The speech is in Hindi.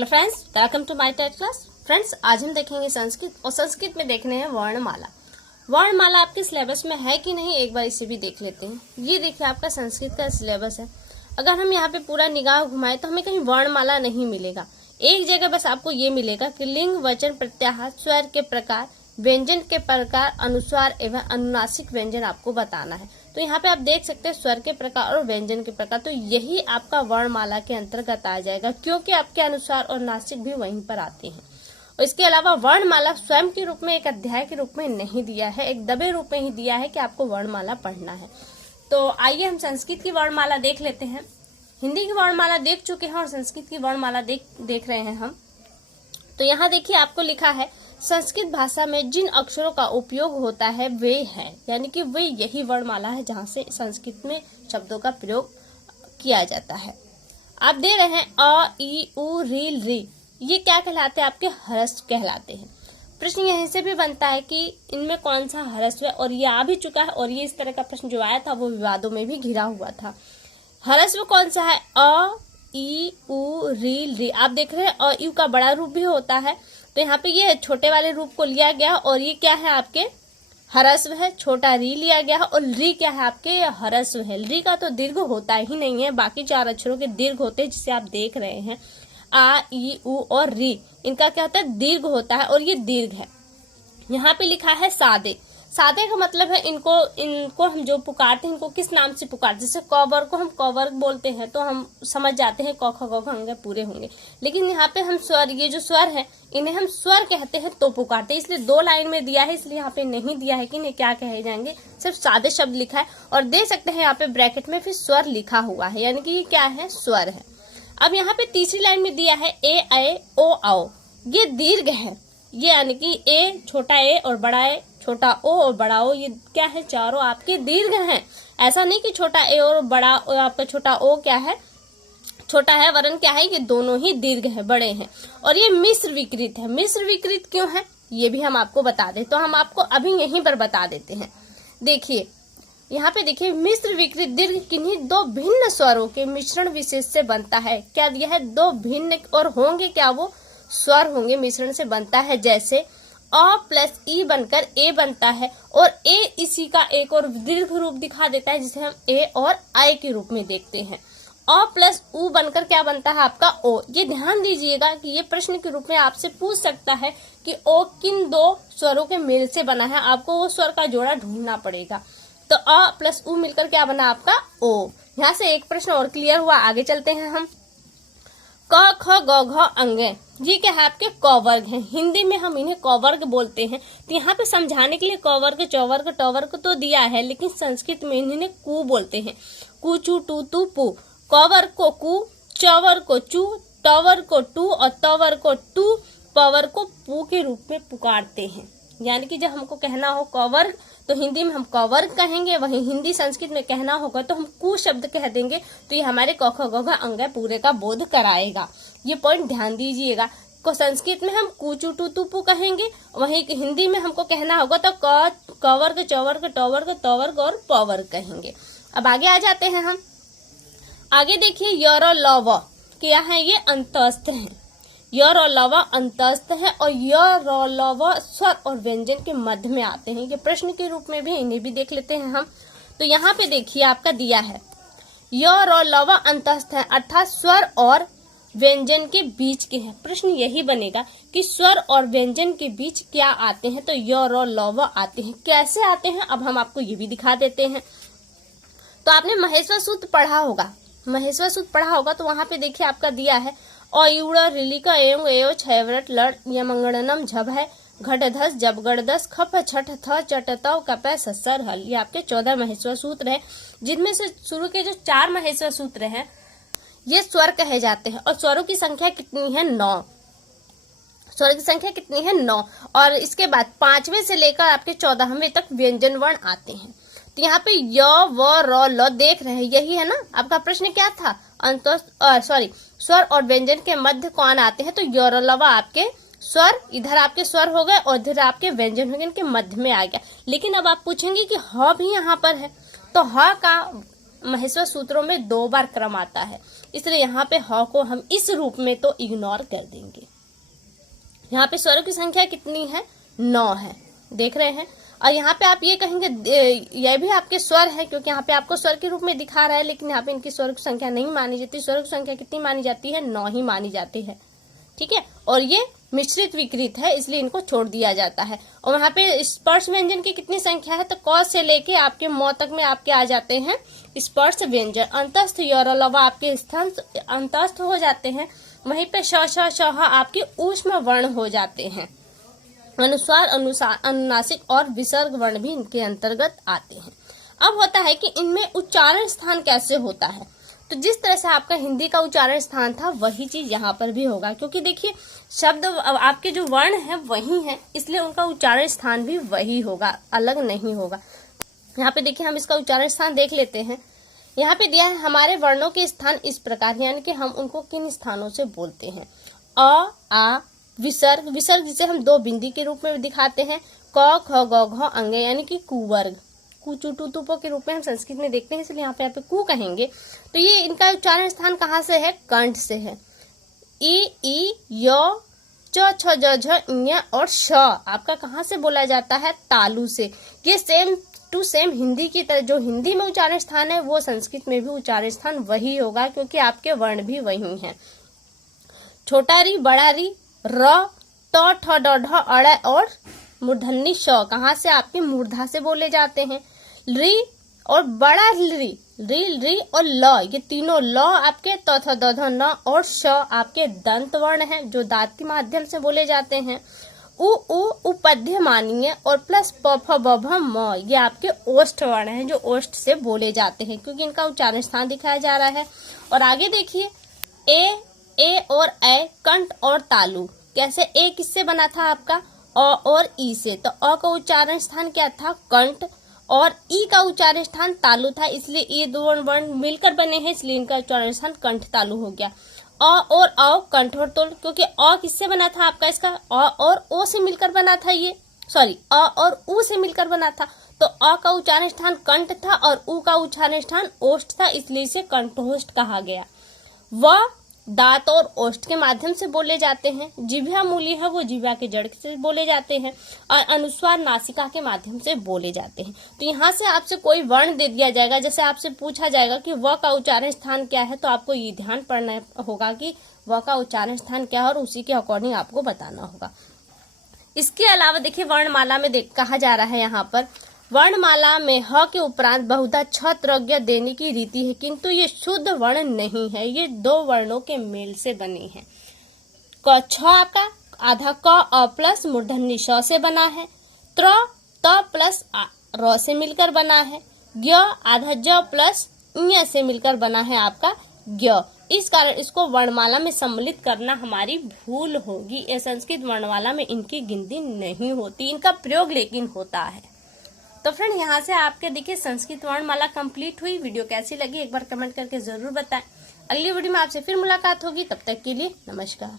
Hello friends, welcome to my TET class. Friends, आज हम देखेंगे संस्कृत और संस्कृत में देखने हैं वर्णमाला। वर्णमाला आपके सिलेबस में है कि नहीं, एक बार इसे भी देख लेते हैं। ये देखिए आपका संस्कृत का सिलेबस है। अगर हम यहाँ पे पूरा निगाह घुमाएं तो हमें कहीं वर्णमाला नहीं मिलेगा। एक जगह बस आपको ये मिलेगा कि लिंग, वचन, प्रत्याहार, स्वर के प्रकार, व्यंजन के प्रकार, अनुस्वार एवं अनुनासिक व्यंजन आपको बताना है। तो यहाँ पे आप देख सकते हैं स्वर के प्रकार और व्यंजन के प्रकार, तो यही आपका वर्णमाला के अंतर्गत आ जाएगा, क्योंकि आपके अनुस्वार और नासिक भी वहीं पर आते हैं। और इसके अलावा वर्णमाला स्वयं के रूप में एक अध्याय के रूप में नहीं दिया है, एक दबे रूप में ही दिया है कि आपको वर्णमाला पढ़ना है। तो आइए हम संस्कृत की वर्णमाला देख लेते हैं। हिंदी की वर्णमाला देख चुके हैं और संस्कृत की वर्णमाला देख रहे हैं हम। तो यहाँ देखिए आपको लिखा है, संस्कृत भाषा में जिन अक्षरों का उपयोग होता है वे हैं, यानी कि वे यही वर्णमाला है जहाँ से संस्कृत में शब्दों का प्रयोग किया जाता है। आप दे रहे हैं अ, ई, उ, री, री, ये क्या कहलाते हैं? आपके ह्रस्व कहलाते हैं। प्रश्न यहीं से भी बनता है कि इनमें कौन सा ह्रस्व है, और ये आ भी चुका है। और ये इस तरह का प्रश्न जो आया था वो विवादों में भी घिरा हुआ था। ह्रस्व कौन सा है? अ, ई, उ, री, री। आप देख रहे हैं अ, ई का बड़ा रूप भी होता है, तो यहाँ पे ये छोटे वाले रूप को लिया गया और ये क्या है आपके ह्रस्व है। छोटा री लिया गया और री क्या है आपके ह्रस्व है। री का तो दीर्घ होता ही नहीं है, बाकी चार अक्षरों के दीर्घ होते हैं, जिसे आप देख रहे हैं आ, ई, उ और री, इनका क्या होता है? दीर्घ होता है और ये दीर्घ है। यहाँ पे लिखा है सादे। सादे का मतलब है इनको हम जो पुकारते हैं, इनको किस नाम से पुकारते हैं? जैसे क वर्ग को हम क वर्ग बोलते हैं तो हम समझ जाते हैं क ख ग घ अंग पूरे होंगे। लेकिन यहाँ पे हम स्वर, ये जो स्वर है इन्हें हम स्वर कहते हैं तो पुकारते हैं। इसलिए दो लाइन में दिया है, इसलिए यहाँ पे नहीं दिया है कि इन्हें क्या कहे जाएंगे, सिर्फ सादे शब्द लिखा है। और दे सकते हैं यहाँ पे ब्रैकेट में फिर स्वर लिखा हुआ है, यानी कि ये क्या है? स्वर है। अब यहाँ पे तीसरी लाइन में दिया है ए, ऐ, ओ, औ, ये दीर्घ है। ये यानी कि ए, छोटा ए और बड़ा ए, छोटा ओ और बड़ा ओ, ये क्या है? चारों आपके दीर्घ हैं। ऐसा नहीं कि छोटा ए और बड़ा ओ, आपका छोटा ओ क्या है? छोटा है, वरन क्या है? ये दोनों ही दीर्घ है, बड़े हैं। और ये मिश्र विकृत है। मिश्र विकृत क्यों है ये भी हम आपको बता दें, तो हम आपको अभी यहीं पर बता देते हैं। देखिए यहाँ पे देखिए, मिश्र विकृत दीर्घ किन्हीं दो भिन्न स्वरों के मिश्रण विशेष से बनता है। क्या दिया है? दो भिन्न, और होंगे क्या? वो स्वर होंगे, मिश्रण से बनता है। जैसे अ प्लस ई बनकर ए बनता है, और ए इसी का एक और दीर्घ रूप दिखा देता है, जिसे हम ए और आई के रूप में देखते हैं। अ प्लस उ बनकर क्या बनता है? आपका ओ। ये ध्यान दीजिएगा कि ये प्रश्न के रूप में आपसे पूछ सकता है कि ओ किन दो स्वरों के मेल से बना है। आपको वो स्वर का जोड़ा ढूंढना पड़ेगा। तो अ प्लस उ मिलकर क्या बना? आपका ओ। यहाँ से एक प्रश्न और क्लियर हुआ। आगे चलते हैं हम। क, ख, ग, घ अंगे, ये क्या है? आपके क वर्ग हैं। हिंदी में हम इन्हें क वर्ग बोलते हैं। तो यहाँ पे समझाने के लिए क वर्ग, च वर्ग, ट वर्ग तो दिया है, लेकिन संस्कृत में इन्हें कु बोलते हैं। कु, चू, टू, तू, पू। क वर्ग को कु, च वर्ग को चू, ट वर्ग को टू और त वर्ग को टू, प वर्ग को पू के रूप में पुकारते हैं। यानी कि जब हमको कहना हो क वर्ग तो हिंदी में हम क वर्ग कहेंगे, वहीं हिंदी संस्कृत में कहना होगा तो हम कु शब्द कह देंगे। तो ये हमारे क, ख, ग, घ अंग पूरे का बोध कराएगा। ये पॉइंट ध्यान दीजिएगा। को संस्कृत में हम कु, चू, टू, तू, पू कहेंगे, वहीं हिंदी में हमको कहना होगा तो क वर्ग, च वर्ग, ट वर्ग, त वर्ग और प वर्ग कहेंगे। अब आगे आ जाते हैं हम। आगे देखिए, यर और लव क्या है? ये अंतस्थ है। यर और लव अंतस्थ है, और यर और लव स्वर और व्यंजन के मध्य में आते हैं। ये प्रश्न के रूप में भी, इन्हें भी देख लेते हैं हम। तो यहाँ पे देखिए आपका दिया है यर और लव अंतस्थ है, अर्थात स्वर और व्यंजन के बीच के हैं। प्रश्न यही बनेगा कि स्वर और व्यंजन के बीच क्या आते हैं? तो यर और लव आते हैं। कैसे आते हैं अब हम आपको ये भी दिखा देते हैं। तो आपने महेश्वर सूत्र पढ़ा होगा, महेश्वर सूत्र पढ़ा होगा, तो वहां पे देखिए आपका दिया है अयुड़ रिलिका एवं एयो छवरट लड़ यमंगणनम झब है घट धस जब गड़दस खप छठ थ चट तव कपै ससर हल। ये आपके 14 महेश्वर सूत्र है, जिनमें से शुरू के जो 4 महेश्वर सूत्र हैं ये स्वर कहे जाते हैं। और स्वरों की संख्या कितनी है? 9। स्वर की संख्या कितनी है? 9। और इसके बाद 5वें से लेकर आपके 14वें तक व्यंजन वर्ण आते हैं। तो यहाँ पे य, व, र, ल देख रहे हैं, यही है ना। आपका प्रश्न क्या था? स्वर और व्यंजन के मध्य कौन आते हैं? तो य, र, ल आपके स्वर, इधर आपके स्वर हो गए और इधर आपके व्यंजन हो गए, इनके मध्य में आ गया। लेकिन अब आप पूछेंगे कि ह भी यहाँ पर है, तो ह का महेश्वर सूत्रों में 2 बार क्रम आता है, इसलिए यहाँ पे ह को हम इस रूप में तो इग्नोर कर देंगे। यहाँ पे स्वरों की संख्या कितनी है? 9 है, देख रहे हैं। और यहाँ पे आप ये कहेंगे यह भी आपके स्वर है, क्योंकि यहाँ पे आपको स्वर के रूप में दिखा रहा है, लेकिन यहाँ पे इनकी स्वर की संख्या नहीं मानी जाती। स्वर की संख्या कितनी मानी जाती है? 9 ही मानी जाती है, ठीक है। और ये मिश्रित विकृत है, इसलिए इनको छोड़ दिया जाता है। और वहाँ पे स्पर्श व्यंजन की कितनी संख्या है? तो क से लेके आपके म तक में आपके आ जाते हैं स्पर्श व्यंजन। अंतस्थ यौरलवा आपके स्थान अंतस्थ हो जाते हैं, वहीं पे श श श आपके ऊष्म वर्ण हो जाते हैं। अनुस्वार, अनुनासिक और विसर्ग वर्ण भी इनके अंतर्गत आते हैं। अब होता है कि इनमें उच्चारण स्थान कैसे होता है, तो जिस तरह से आपका हिंदी का उच्चारण स्थान था वही चीज यहाँ पर भी होगा, क्योंकि देखिए शब्द आपके जो वर्ण है वही है, इसलिए उनका उच्चारण स्थान भी वही होगा, अलग नहीं होगा। यहाँ पे देखिए हम इसका उच्चारण स्थान देख लेते हैं। यहाँ पे दिया है हमारे वर्णों के स्थान इस प्रकार, यानी कि हम उनको किन स्थानों से बोलते हैं। अ, आ, विसर्ग, विसर्ग जिसे हम 2 बिंदी के रूप में दिखाते हैं। क, ख, ग, घ, अंग यानी कि कुवर्ग, कु, चु, टु, तुपो के रूप में हम संस्कृत में देखते हैं, इसलिए यहाँ पे कु कहेंगे। तो ये इनका उच्चारण स्थान कहाँ से है? कंठ से है। ई, य, च, छ, ज, झ, ञ और श आपका कहाँ से बोला जाता है? तालु से। ये सेम टू सेम हिंदी की तरह, जो हिंदी में उच्चारण स्थान है वो संस्कृत में भी उच्चारण स्थान वही होगा, क्योंकि आपके वर्ण भी वही हैं। छोटा री, बड़ा री, र, ट, ठ, ड, ढ, अड़ और मूर्धन्य श कहाँ से? आपके मूर्धा से बोले जाते हैं। री और बड़ा री, री और ल, ये तीनों ल आपके त, थ, द, ध, न और श आपके दंत वर्ण हैं, जो दांत के माध्यम से बोले जाते हैं। उ उपध्य मानीय और प्लस प, फ, ब, भ, म ये आपके ओष्ठ वर्ण हैं, जो ओष्ठ से बोले जाते हैं, क्योंकि इनका उच्चारण स्थान दिखाया जा रहा है। और आगे देखिए ए और ए, कंठ और तालु। कैसे? ए किससे बना था आपका? अ और ई से। तो अ का उच्चारण स्थान क्या था? कंठ, और ई का उच्चारण स्थान तालु था, इसलिए ये 2 वर्ण मिलकर बने हैं, इसलिए इनका उच्चारण स्थान कंठ तालु हो गया। अ और औ, कंठ और तोल, क्योंकि अ किससे बना था आपका? इसका अ और ओ से मिलकर बना था, ये सॉरी अ और उ से मिलकर बना था। तो अ का उच्चारण स्थान कंठ था और उ का उच्चारण स्थान ओष्ठ था, इसलिए इसे कंठोष्ठ कहा गया। व दांत और ओष्ठ के माध्यम से बोले जाते हैं। जिह्वा मूली है वो जिह्वा के जड़ से बोले जाते हैं, और अनुस्वार नासिका के माध्यम से बोले जाते हैं। तो यहाँ से आपसे कोई वर्ण दे दिया जाएगा, जैसे आपसे पूछा जाएगा कि व का उच्चारण स्थान क्या है, तो आपको ये ध्यान पड़ना होगा कि व का उच्चारण स्थान क्या है, और उसी के अकॉर्डिंग आपको बताना होगा। इसके अलावा देखिए वर्णमाला में कहा जा रहा है यहाँ पर, वर्णमाला में ह के उपरांत बहुधा छ त्रज्ञ देने की रीति है, किंतु ये शुद्ध वर्ण नहीं है, ये 2 वर्णों के मेल से बने हैं। क छ आपका आधा क अ प्लस मूर्धन्य श से बना है। त्र त प्लस र से मिलकर बना है। ज्ञ आधा ज प्लस ञ से मिलकर बना है आपका ज्ञ। इस कारण इसको वर्णमाला में सम्मिलित करना हमारी भूल होगी। ये संस्कृत वर्णमाला में इनकी गिनती नहीं होती, इनका प्रयोग लेकिन होता है। तो फ्रेंड यहाँ से आपके देखिए संस्कृत वर्णमाला कंप्लीट हुई। वीडियो कैसी लगी एक बार कमेंट करके जरूर बताएं। अगली वीडियो में आपसे फिर मुलाकात होगी, तब तक के लिए नमस्कार।